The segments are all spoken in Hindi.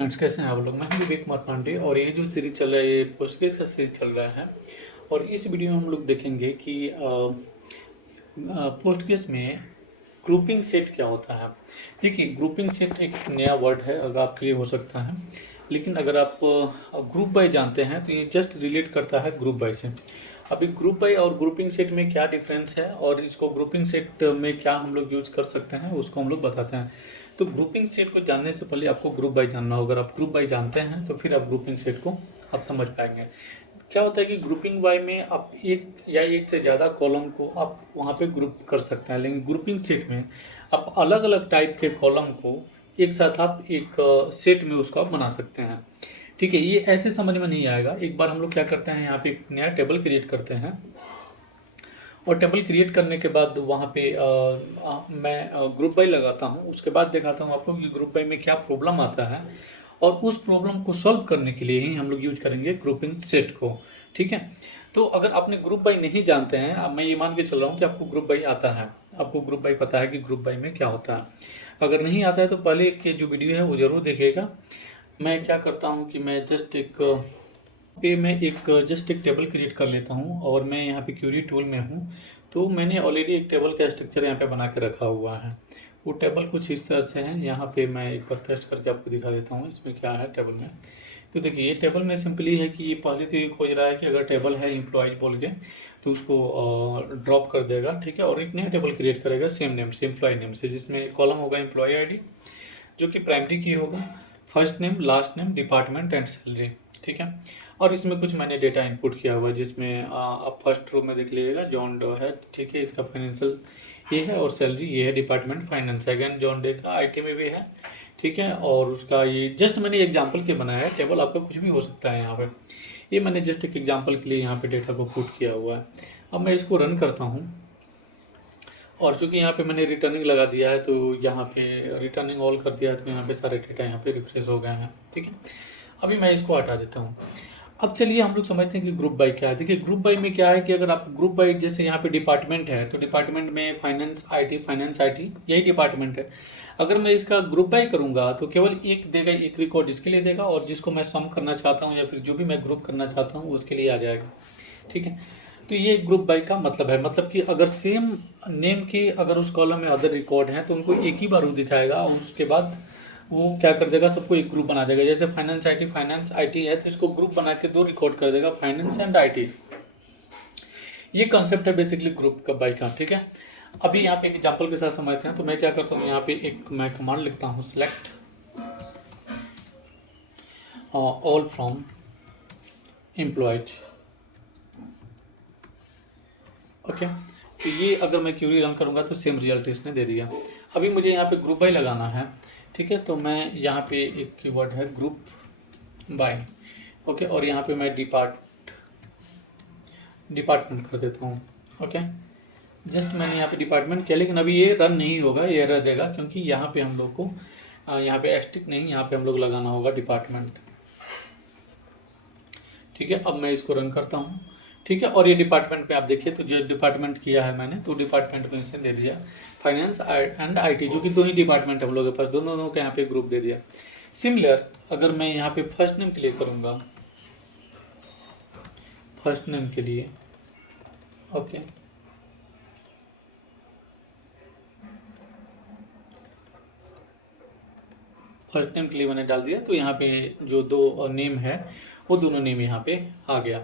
फ्रेंड्स, कैसे हैं आप लोग। मैं हूं विवेक कुमार पांडे और ये जो सीरीज चल रहा है ये पोस्टग्रेस का सीरीज चल रहा है। और इस वीडियो में हम लोग देखेंगे कि पोस्टग्रेस में ग्रुपिंग सेट क्या होता है। देखिए, ग्रुपिंग सेट एक नया वर्ड है, अगर आपके लिए हो सकता है, लेकिन अगर आप ग्रुप बाय जानते हैं तो ये जस्ट रिलेट करता है ग्रुप बाय से। अभी ग्रुप बाय और ग्रुपिंग सेट में क्या डिफरेंस है और इसको ग्रुपिंग सेट में क्या हम लोग यूज कर सकते हैं उसको हम लोग बताते हैं। तो ग्रुपिंग सेट को जानने से पहले आपको ग्रुप बाय जानना होगा। अगर आप ग्रुप बाय जानते हैं तो फिर आप ग्रुपिंग सेट को आप समझ पाएंगे। क्या होता है कि ग्रुपिंग बाय में आप एक या एक से ज़्यादा कॉलम को आप वहाँ पे ग्रुप कर सकते हैं, लेकिन ग्रुपिंग सेट में आप अलग अलग टाइप के कॉलम को एक साथ आप एक सेट में उसको आप बना सकते हैं। ठीक है, ये ऐसे समझ में नहीं आएगा। एक बार हम लोग क्या करते हैं, यहाँ पे एक नया टेबल क्रिएट करते हैं और टेबल क्रिएट करने के बाद वहाँ पे मैं ग्रुप बाय लगाता हूँ। उसके बाद दिखाता हूँ आपको कि ग्रुप बाय में क्या प्रॉब्लम आता है और उस प्रॉब्लम को सॉल्व करने के लिए ही हम लोग यूज करेंगे ग्रुपिंग सेट को। ठीक है, तो अगर आपने ग्रुप बाय नहीं जानते हैं, अब मैं ये मान के चल रहा हूँ कि आपको ग्रुप बाय आता है, आपको ग्रुप बाय पता है कि ग्रुप बाय में क्या होता है। अगर नहीं आता है तो पहले के जो वीडियो है वो ज़रूर देखिएगा। मैं क्या करता हूँ कि मैं जस्ट एक टेबल क्रिएट कर लेता हूँ और मैं यहाँ पे क्यूरी टूल में हूँ। तो मैंने ऑलरेडी एक टेबल का स्ट्रक्चर यहाँ पे बना के रखा हुआ है। वो टेबल कुछ इस तरह से है। यहाँ पे मैं एक बार टेस्ट करके आपको दिखा देता हूँ इसमें क्या है टेबल में। तो देखिए, ये टेबल में सिंपली है कि ये पहले तो ये खोज रहा है कि अगर टेबल है एम्प्लॉय बोल के तो उसको ड्रॉप कर देगा। ठीक है, और एक नया टेबल क्रिएट करेगा सेम नेम से, एम्प्लॉय नेम से, जिसमें कॉलम होगा एम्प्लॉय आईडी जो कि प्राइमरी की होगा, first name, last name, department and salary. ठीक है, और इसमें कुछ मैंने डेटा इनपुट किया हुआ है जिसमें आप फर्स्ट रो में देख लीजिएगा जॉन डो है। ठीक है, इसका फाइनेंशियल ये है और सैलरी ये है, department finance. Again John day का आईटी में भी है। ठीक है, और उसका ये जस्ट मैंने एग्जांपल के बनाया है। टेबल आपका कुछ भी हो सकता है यहाँ पे। ये मैंने जस्ट एक एग्जांपल के लिए यहाँ पे डेटा को पुट किया हुआ है। अब मैं इसको रन करता हूँ और चूंकि यहाँ पे मैंने रिटर्निंग लगा दिया है तो यहाँ पे रिटर्निंग ऑल कर दिया है तो यहाँ पे सारे डेटा यहाँ पे रिफ्रेश हो गए हैं। ठीक है, अभी मैं इसको हटा देता हूँ। अब चलिए हम लोग समझते हैं कि ग्रुप बाय क्या है। देखिए, ग्रुप बाय में क्या है कि अगर आप ग्रुप बाय, जैसे यहाँ पे डिपार्टमेंट है तो डिपार्टमेंट में फाइनेंस आईटी यही डिपार्टमेंट है। अगर मैं इसका ग्रुप बाय करूंगा तो केवल एक देगा, एक रिकॉर्ड इसके लिए देगा और जिसको मैं सम करना चाहता हूँ या फिर जो भी मैं ग्रुप करना चाहता हूँ उसके लिए आ जाएगा। ठीक है, तो ये ग्रुप बाय का मतलब है, मतलब कि अगर सेम नेम के अगर उस कॉलम में अदर रिकॉर्ड हैं तो उनको एक ही बार वो दिखाएगा और उसके बाद वो क्या कर देगा, सबको एक ग्रुप बना देगा। जैसे फाइनेंस आईटी है तो इसको ग्रुप बना के दो रिकॉर्ड कर देगा, फाइनेंस एंड आईटी। ये कॉन्सेप्ट है बेसिकली ग्रुप का बाय का। ठीक है, अभी यहाँ पे एक एग्जांपल के साथ समझते हैं। तो मैं क्या करता हूँ, यहाँ पे एक मैं कमांड लिखता हूँ, select all from employed. Okay, तो ये अगर मैं क्यूरी रन करूँगा तो सेम रिजल्ट इसने दे दिया। अभी मुझे यहाँ पे ग्रुप बाय लगाना है। ठीक है, तो मैं यहाँ पे एक कीवर्ड है ग्रुप बाय। ओके, और यहाँ पे मैं डिपार्टमेंट कर देता हूँ। ओके, जस्ट मैंने यहाँ पे डिपार्टमेंट किया, लेकिन अभी ये रन नहीं होगा, ये एरर देगा क्योंकि यहाँ पे हम लोग को यहाँ पे एस्टिक नहीं, यहाँ पे हम लोग लगाना होगा डिपार्टमेंट। ठीक है, अब मैं इसको रन करता हूँ। ठीक है, और ये डिपार्टमेंट पे आप देखिए तो जो डिपार्टमेंट किया है मैंने तो डिपार्टमेंट में इसे दे दिया फाइनेंस एंड आईटी, जो कि दो ही डिपार्टमेंट हम लोग के पास, दोनों के यहाँ पे ग्रुप दे दिया। सिमिलर अगर मैं यहाँ पे फर्स्ट नेम के लिए करूँगा, फर्स्ट नेम के लिए ओके, फर्स्ट नेम के लिए मैंने डाल दिया तो यहाँ पे जो दो नेम है वो दोनों नेम यहाँ पे आ गया।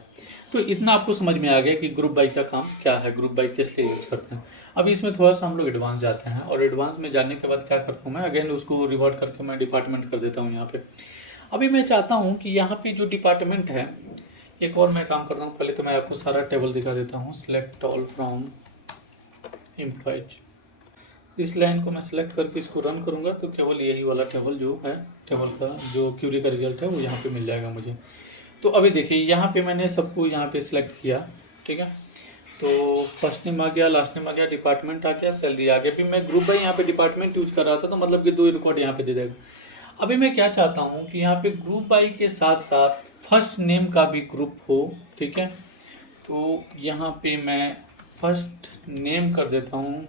तो इतना आपको समझ में आ गया कि ग्रुप बाय का काम क्या है, ग्रुप बाय किस लिए यूज करते हैं। अभी इसमें थोड़ा सा हम लोग एडवांस जाते हैं और एडवांस में जाने के बाद क्या करता हूँ मैं, अगेन उसको रिवर्ट करके मैं डिपार्टमेंट कर देता हूँ यहाँ पे। अभी मैं चाहता हूँ कि यहाँ पे जो डिपार्टमेंट है, एक और मैं काम करता हूँ। पहले तो मैं आपको सारा टेबल दिखा देता हूँ, सिलेक्ट ऑल फ्रॉम एम्प्लॉयज। इस लाइन को मैं सिलेक्ट करके इसको रन करूँगा तो केवल यही वाला टेबल जो है, टेबल का जो क्यूरी का रिजल्ट है वो यहाँ पे मिल जाएगा मुझे। तो अभी देखिए, यहाँ पे मैंने सबको यहाँ पे सिलेक्ट किया। ठीक है, तो फर्स्ट नेम आ गया, लास्ट नेम आ गया, डिपार्टमेंट आ गया, सैलरी आ गया। फिर मैं ग्रुप बाय यहाँ पे डिपार्टमेंट यूज कर रहा था तो मतलब कि दो रिकॉर्ड यहाँ पे दे देगा। अभी मैं क्या चाहता हूँ कि यहाँ पे ग्रुप बाय के साथ साथ फर्स्ट नेम का भी ग्रुप हो। ठीक है, तो यहाँ पे मैं फर्स्ट नेम कर देता हूँ।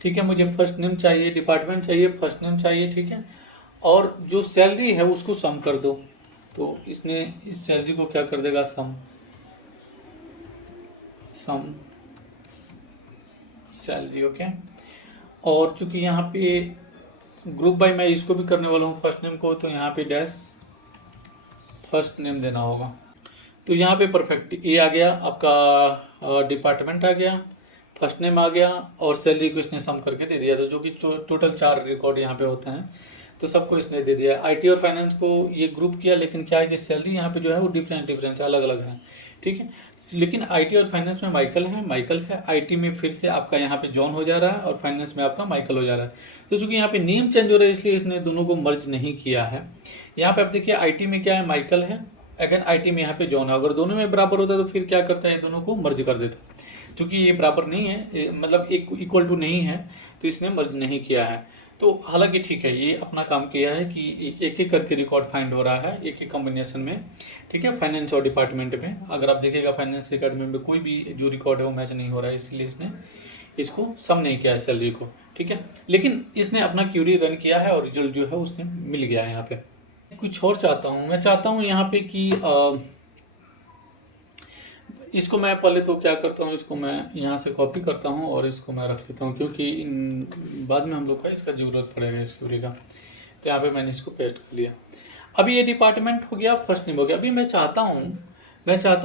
ठीक है, मुझे फर्स्ट नेम चाहिए, डिपार्टमेंट चाहिए, फर्स्ट नेम चाहिए। ठीक है, और जो सैलरी है उसको सम कर दो। तो इसने इस सैलरी को क्या कर देगा, सम सम सैलरी। ओके। और चूंकि यहाँ पे ग्रुप बाय मैं इसको भी करने वाला हूँ फर्स्ट नेम को, तो यहाँ पे डैश फर्स्ट नेम देना होगा। तो यहाँ पे परफेक्ट ये आ गया आपका, डिपार्टमेंट आ गया, फर्स्ट नेम आ गया और सैलरी को इसने सम करके दे दिया। तो जो कि टोटल 4 रिकॉर्ड यहाँ पे होते हैं, तो सबको इसने दे दिया। आईटी और फाइनेंस को ये ग्रुप किया, लेकिन क्या है कि सैलरी यहाँ पे जो है वो डिफरेंट अलग अलग है, ठीक है। लेकिन आईटी और फाइनेंस में माइकल है, आईटी में फिर से आपका यहाँ पे जॉन हो जा रहा है और फाइनेंस में आपका माइकल हो जा रहा है। तो चूंकि यहाँ पे नेम चेंज हो रहा है इसलिए इसने दोनों को मर्ज नहीं किया है। यहाँ पे आप देखिए आईटी में क्या है, माइकल है, अगेन आईटी में यहाँ पे जॉन है। अगर दोनों में बराबर होता है तो फिर क्या करता है, दोनों को मर्ज कर देता है। चूंकि ये बराबर नहीं है, मतलब एक इक्वल टू नहीं है, तो इसने मर्ज नहीं किया है। तो हालांकि ठीक है, ये अपना काम किया है कि एक एक करके रिकॉर्ड फाइंड हो रहा है, एक एक कॉम्बिनेशन में, ठीक है। फाइनेंस और डिपार्टमेंट में अगर आप देखिएगा, फाइनेंस डिपार्टमेंट में कोई भी जो रिकॉर्ड है वो मैच नहीं हो रहा है, इसलिए इसने इसको सम नहीं किया है सैलरी को, ठीक है। लेकिन इसने अपना क्यूरी रन किया है और रिजल्ट जो है उसने मिल गया है। यहाँ पे कुछ और चाहता हूँ, मैं चाहता हूँ यहाँ पे कि इसको मैं पहले तो क्या करता हूँ, इसको मैं यहाँ से कॉपी करता हूँ और इसको मैं रख लेता हूँ, क्योंकि बाद में हम लोग का इसका ज़रूरत पड़ेगा इस क्यूरी का। तो यहाँ पे मैंने इसको पेस्ट कर लिया। अभी ये डिपार्टमेंट हो गया, फर्स्ट नेम हो गया। अभी मैं चाहता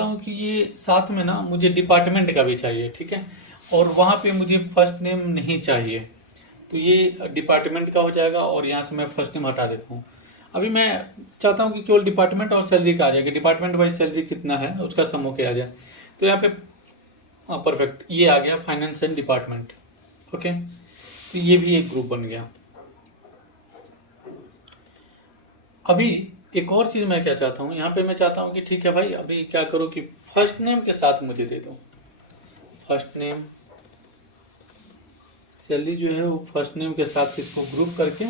हूँ कि ये साथ में ना मुझे डिपार्टमेंट का भी चाहिए, ठीक है, और वहाँ पे मुझे फर्स्ट नेम नहीं चाहिए। तो ये डिपार्टमेंट का हो जाएगा और यहाँ से मैं फर्स्ट नेम हटा देता हूँ। अभी मैं चाहता हूँ कि केवल डिपार्टमेंट और सैलरी का आ जाएगा, डिपार्टमेंट वाइज सैलरी कितना है उसका सम होके आ जाए। तो यहाँ पे परफेक्ट ये आ गया, फाइनेंस एंड डिपार्टमेंट। ओके, तो ये भी एक ग्रुप बन गया। अभी एक और चीज़ मैं क्या चाहता हूँ, यहाँ पे मैं चाहता हूँ कि ठीक है भाई, अभी क्या करो कि फर्स्ट नेम के साथ मुझे दे दो। फर्स्ट नेम सैलरी जो है वो फर्स्ट नेम के साथ इसको ग्रुप करके,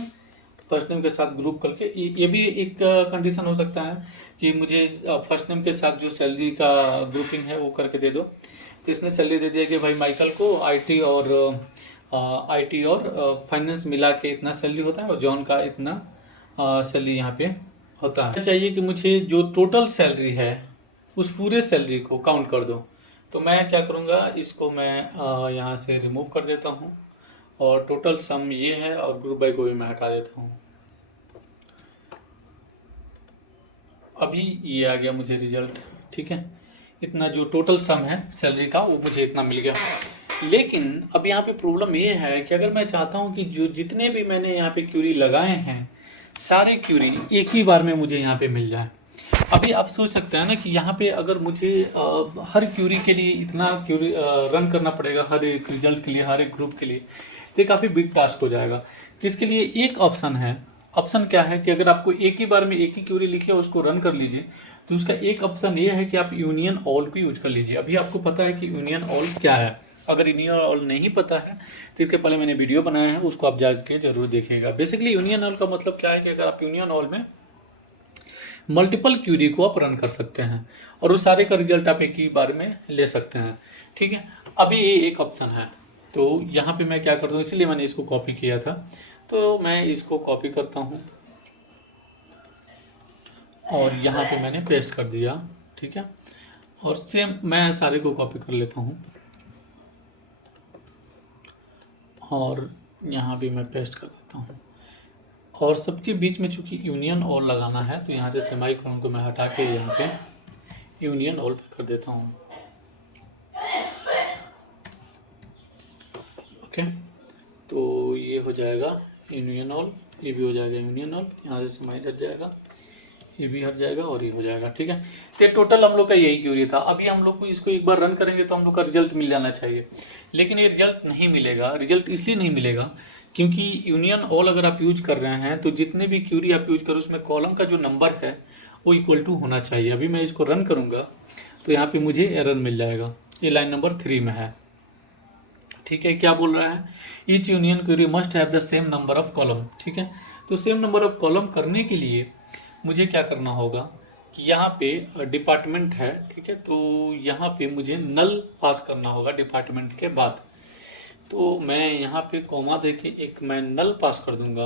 फर्स्ट नेम के साथ ग्रुप करके, ये भी एक कंडीशन हो सकता है कि मुझे फर्स्ट नेम के साथ जो सैलरी का ग्रुपिंग है वो करके दे दो। तो इसने सैलरी दे दिया कि भाई माइकल को आईटी और फाइनेंस मिला के इतना सैलरी होता है और जॉन का इतना सैलरी यहाँ पे होता है। चाहिए कि मुझे जो टोटल सैलरी है उस पूरे सैलरी को काउंट कर दो। तो मैं क्या करूँगा, इसको मैं यहाँ से रिमूव कर देता हूँ और टोटल सम ये है और ग्रुप बाय को भी मैं हटा देता हूँ। अभी ये आ गया मुझे रिजल्ट, ठीक है। इतना जो टोटल सम है सैलरी का वो मुझे इतना मिल गया। लेकिन अब यहाँ पे प्रॉब्लम ये है कि अगर मैं चाहता हूँ कि जो जितने भी मैंने यहाँ पे क्यूरी लगाए हैं सारे क्यूरी एक ही बार में मुझे यहाँ पे मिल जाए। अभी आप सोच सकते हैं ना कि यहाँ पे अगर मुझे हर क्यूरी के लिए इतना क्यूरी रन करना पड़ेगा, हर एक रिजल्ट के लिए, हर एक ग्रुप के लिए, तो ये काफ़ी बिग टास्क हो जाएगा। जिसके लिए एक ऑप्शन है। ऑप्शन क्या है कि अगर आपको एक ही बार में एक ही क्यूरी लिखी है उसको रन कर लीजिए, तो उसका एक ऑप्शन ये है कि आप यूनियन ऑल को यूज कर लीजिए। अभी आपको पता है कि यूनियन ऑल क्या है। अगर यूनियन ऑल नहीं पता है तो इसके पहले मैंने वीडियो बनाया है, उसको आप जाके जरूर देखिएगा। बेसिकली यूनियन ऑल का मतलब क्या है कि अगर आप यूनियन ऑल में मल्टीपल क्यूरी को आप रन कर सकते हैं और उस सारे का रिजल्ट आप एक ही बार में ले सकते हैं, ठीक है। अभी ये एक ऑप्शन है। तो यहाँ पे मैं क्या करता हूँ, इसलिए मैंने इसको कॉपी किया था, तो मैं इसको कॉपी करता हूँ और यहाँ पे मैंने पेस्ट कर दिया, ठीक है। और सेम मैं सारे को कॉपी कर लेता हूँ और यहाँ भी मैं पेस्ट कर देता हूँ। और सबके बीच में चूंकि यूनियन ऑल लगाना है तो यहाँ से सेमीकोलन को मैं हटा के यहाँ पे यूनियन ऑल पे कर देता हूँ। ओके, तो ये हो जाएगा यूनियन ऑल, ये भी हो जाएगा यूनियन ऑल, यहाँ से सेमी हट जाएगा, ये भी हट जाएगा और ये हो जाएगा, ठीक है। तो टोटल हम लोग का यही क्यूरी था। अभी हम लोग को इसको एक बार रन करेंगे तो हम लोग का रिजल्ट मिल जाना चाहिए, लेकिन ये रिजल्ट नहीं मिलेगा। रिजल्ट इसलिए नहीं मिलेगा क्योंकि यूनियन ऑल अगर आप यूज कर रहे हैं तो जितने भी क्यूरी आप यूज करो उसमें कॉलम का जो नंबर है वो इक्वल टू होना चाहिए। अभी मैं इसको रन करूँगा तो यहाँ पे मुझे एरर मिल जाएगा, ये लाइन नंबर 3 में है, ठीक है। क्या बोल रहा है, each union query must have the same number of column, ठीक है। तो सेम नंबर ऑफ कॉलम करने के लिए मुझे क्या करना होगा कि यहाँ पे डिपार्टमेंट है, ठीक है, तो यहाँ पे मुझे नल पास करना होगा डिपार्टमेंट के बाद। तो मैं यहाँ पे कॉमा देके एक मैं नल पास कर दूंगा।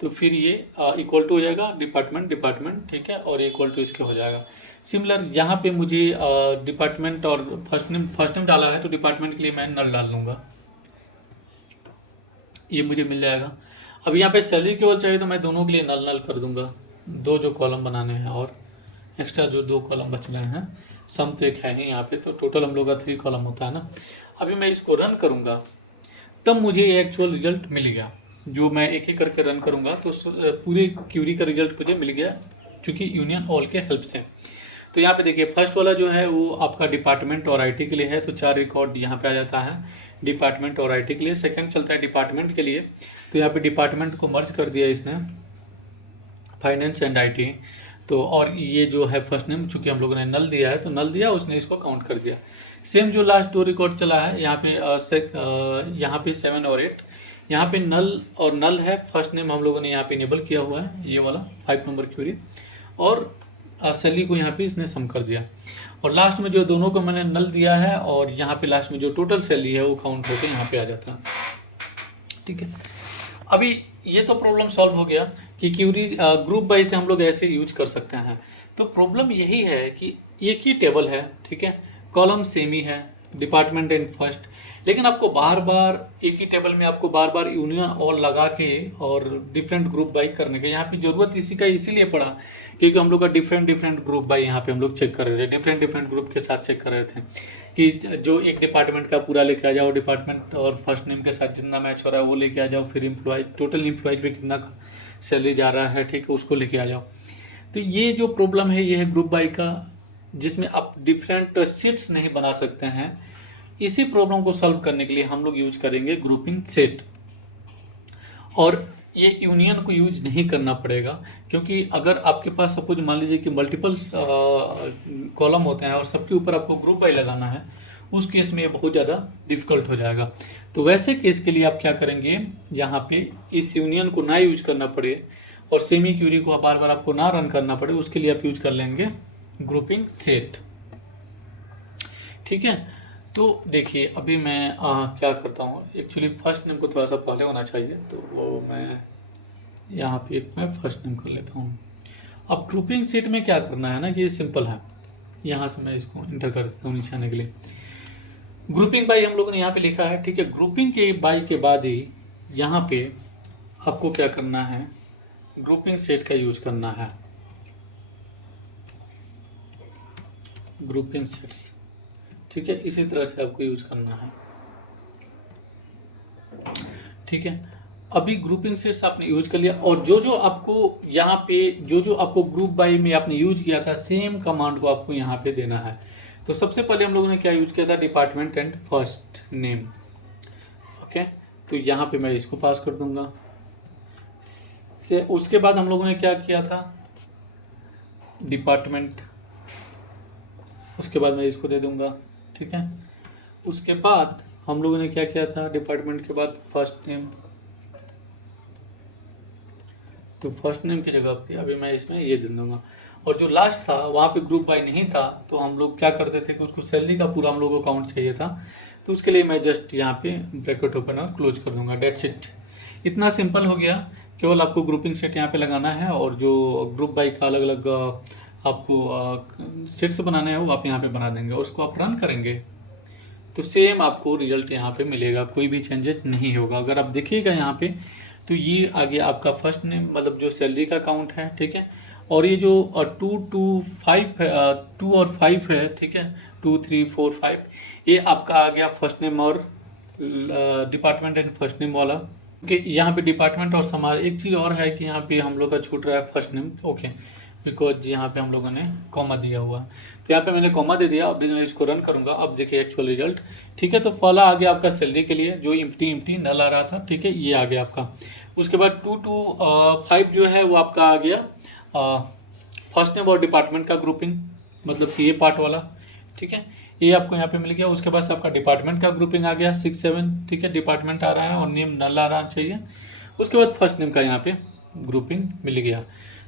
तो फिर ये इक्वल टू हो जाएगा डिपार्टमेंट डिपार्टमेंट, ठीक है, और इक्वल टू इसके हो जाएगा। सिमिलर यहाँ पे मुझे डिपार्टमेंट और फर्स्ट नेम डाला है, तो डिपार्टमेंट के लिए मैं नल डाल लूँगा, ये मुझे मिल जाएगा। अब यहाँ पे सैलरी केवल चाहिए तो मैं दोनों के लिए नल नल कर दूंगा, दो जो कॉलम बनाने हैं और एक्स्ट्रा जो दो कॉलम बच रहे हैं, सम तो एक है ही यहाँ पे, तो टोटल हम लोग का 3 कॉलम होता है ना। अभी मैं इसको रन करूँगा तब मुझे ये एक्चुअल रिजल्ट मिल गया। जो मैं एक एक करके रन करूँगा तो पूरे क्यूरी का रिजल्ट मुझे मिल गया, क्योंकि यूनियन ऑल के हेल्प से। तो यहाँ पे देखिए फर्स्ट वाला जो है वो आपका डिपार्टमेंट और आईटी के लिए है, तो 4 रिकॉर्ड यहाँ पे आ जाता है डिपार्टमेंट और आईटी के लिए। सेकंड चलता है डिपार्टमेंट के लिए, तो यहाँ पे डिपार्टमेंट को मर्ज कर दिया इसने, फाइनेंस एंड आईटी। तो और ये जो है फर्स्ट नेम, चूंकि हम लोगों ने नल दिया है तो नल दिया, उसने इसको काउंट कर दिया। सेम जो लास्ट 2 रिकॉर्ड चला है यहाँ पे यहाँ पे 7 और 8, यहाँ पे नल और नल है, फर्स्ट नेम हम लोगों ने यहाँ पे इनेबल किया हुआ है, ये वाला 5 नंबर क्यूरी, और सैलरी को यहाँ पे इसने सम कर दिया। और लास्ट में जो दोनों को मैंने नल दिया है, और यहाँ पे लास्ट में जो टोटल सैलरी है वो काउंट होकर यहाँ पे आ जाता है, ठीक है। अभी ये तो प्रॉब्लम सॉल्व हो गया कि क्यूरी ग्रुप बाई से हम लोग ऐसे यूज कर सकते हैं। तो प्रॉब्लम यही है कि एक ही टेबल है, ठीक है, कॉलम सेम ही है, डिपार्टमेंट एंड फर्स्ट, लेकिन आपको बार बार एक ही टेबल में आपको बार बार यूनियन ऑल लगा के और डिफरेंट ग्रुप बाई करने का यहाँ पे ज़रूरत इसी का इसीलिए पड़ा क्योंकि हम लोग का डिफरेंट ग्रुप बाई यहाँ पे हम लोग चेक कर रहे थे, डिफरेंट ग्रुप के साथ चेक कर रहे थे कि जो एक डिपार्टमेंट का पूरा लेके आ जाओ, डिपार्टमेंट और फर्स्ट नेम के साथ जितना मैच हो रहा है वो लेके आ जाओ, फिर एम्प्लॉय टोटल एम्प्लॉयज पे कितना सैलरी जा रहा है, ठीक है, उसको लेके आ जाओ। तो ये जो प्रॉब्लम है ये है ग्रुप बाई का, जिसमें आप डिफरेंट सीट्स नहीं बना सकते हैं। इसी प्रॉब्लम को सॉल्व करने के लिए हम लोग यूज करेंगे ग्रुपिंग सेट, और ये यूनियन को यूज नहीं करना पड़ेगा, क्योंकि अगर आपके पास सपोज मान लीजिए कि मल्टीपल कॉलम होते हैं और सबके ऊपर आपको ग्रुप बाई लगाना है, उस केस में ये बहुत ज़्यादा डिफिकल्ट हो जाएगा। तो वैसे केस के लिए आप क्या करेंगे, यहाँ पे इस यूनियन को ना यूज करना पड़े और सेमी क्यूरी को बार बार आपको ना रन करना पड़े, उसके लिए आप यूज कर लेंगे ग्रुपिंग सेट, ठीक है। तो देखिए अभी मैं क्या करता हूँ, एक्चुअली फर्स्ट नेम को थोड़ा सा पहले होना चाहिए, तो वो मैं यहाँ पे मैं फर्स्ट नेम कर लेता हूँ। अब ग्रुपिंग सेट में क्या करना है ना कि ये सिंपल है, यहाँ से मैं इसको इंटर कर देता हूँ नीचे आने के लिए। ग्रुपिंग बाई हम लोगों ने यहाँ पे लिखा है, ठीक है। ग्रुपिंग के बाई के बाद ही यहाँ पे आपको क्या करना है, ग्रुपिंग सेट का यूज करना है, ग्रुपिंग सेट्स, ठीक है, इसी तरह से आपको यूज करना है, ठीक है। अभी ग्रुपिंग सेट्स आपने यूज कर लिया, और जो जो आपको यहाँ पे जो आपको ग्रुप बाई में आपने यूज किया था सेम कमांड को आपको यहाँ पे देना है। तो सबसे पहले हम लोगों ने क्या यूज किया था, department and first name, okay. तो यहाँ पे मैं इसको पास कर दूंगा से, उसके बाद हम लोगों ने क्या किया था, डिपार्टमेंट, उसके बाद मैं इसको दे दूंगा, ठीक है। उसके बाद हम लोगों ने क्या किया था, डिपार्टमेंट के बाद फर्स्ट नेम, तो फर्स्ट नेम की जगह पे अभी मैं इसमें ये दे दूंगा। और जो लास्ट था वहाँ पे ग्रुप बाई नहीं था, तो हम लोग क्या करते थे कि उसको सैलरी का पूरा हम लोगों को काउंट चाहिए था, तो उसके लिए मैं जस्ट यहाँ पे ब्रैकेट ओपन और क्लोज कर दूंगा, डेट्स इट। इतना सिंपल हो गया, केवल आपको ग्रुपिंग सेट यहाँ पे लगाना है, और जो ग्रुप बाई का अलग अलग आपको सेट्स बनाने हैं वो आप यहाँ पे बना देंगे, और उसको आप रन करेंगे तो सेम आपको रिजल्ट यहाँ पे मिलेगा, कोई भी चेंजेस नहीं होगा। अगर आप देखिएगा यहाँ पे तो ये आ गया आपका फर्स्ट नेम, मतलब जो सैलरी का काउंट है, ठीक है। और ये जो 2 और 5 है, ठीक है, 2 3 4 5, ये आपका आ गया फर्स्ट नेम और डिपार्टमेंट एंड फर्स्ट नेम वाला, ओके। यहाँ पे डिपार्टमेंट और समार, एक चीज़ और है कि यहाँ पे हम लोग का छूट रहा है फर्स्ट नेम, ओके, बिकॉज यहाँ पे हम लोगों ने कॉमा दिया हुआ, तो यहाँ पे मैंने कॉमा दे दिया। अब मैं इसको रन करूँगा, अब देखिए एक्चुअल रिजल्ट, ठीक है। तो पहला आ गया आपका सैलरी के लिए जो इम्प्टी नल आ रहा था, ठीक है, ये आ गया आपका। उसके बाद 2 to 5 जो है वो आपका आ गया फर्स्ट नेम और डिपार्टमेंट का ग्रुपिंग, मतलब कि ये पार्ट वाला, ठीक है, ये आपको यहाँ पे मिल गया। उसके बाद आपका डिपार्टमेंट का ग्रुपिंग आ गया 6 7, ठीक है, डिपार्टमेंट आ रहा है और नेम नल आ रहा चाहिए। उसके बाद फर्स्ट नेम का यहाँ पे ग्रुपिंग मिल गया।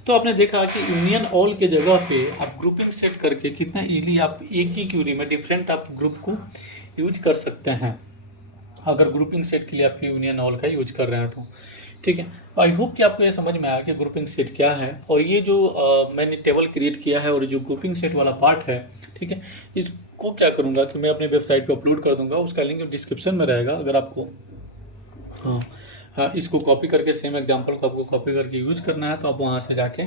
तो आपने देखा कि यूनियन ऑल के जगह पे आप ग्रुपिंग सेट करके कितना इजीली आप एक ही क्यूरी में डिफरेंट आप ग्रुप को यूज कर सकते हैं, अगर ग्रुपिंग सेट के लिए आप यूनियन ऑल का यूज कर रहे हैं तो। ठीक है। तो आई होप कि आपको ये समझ में आया कि ग्रुपिंग सेट क्या है, और ये जो मैंने टेबल क्रिएट किया है और जो ग्रुपिंग सेट वाला पार्ट है, ठीक है, इसको क्या करूँगा कि मैं अपने वेबसाइट पे अपलोड कर दूंगा, उसका लिंक डिस्क्रिप्शन में रहेगा। अगर आपको हाँ हाँ इसको कॉपी करके, सेम एग्जांपल को आपको कॉपी करके यूज करना है, तो आप वहाँ से जाके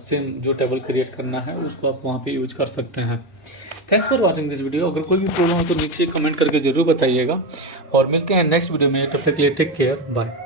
सेम जो टेबल क्रिएट करना है उसको आप वहाँ पे यूज कर सकते हैं। Thanks for watching this video. अगर कोई भी प्रॉब्लम हो तो नीचे कमेंट करके ज़रूर बताइएगा, और मिलते हैं नेक्स्ट वीडियो में। तब तक के लिए टेक केयर, बाय।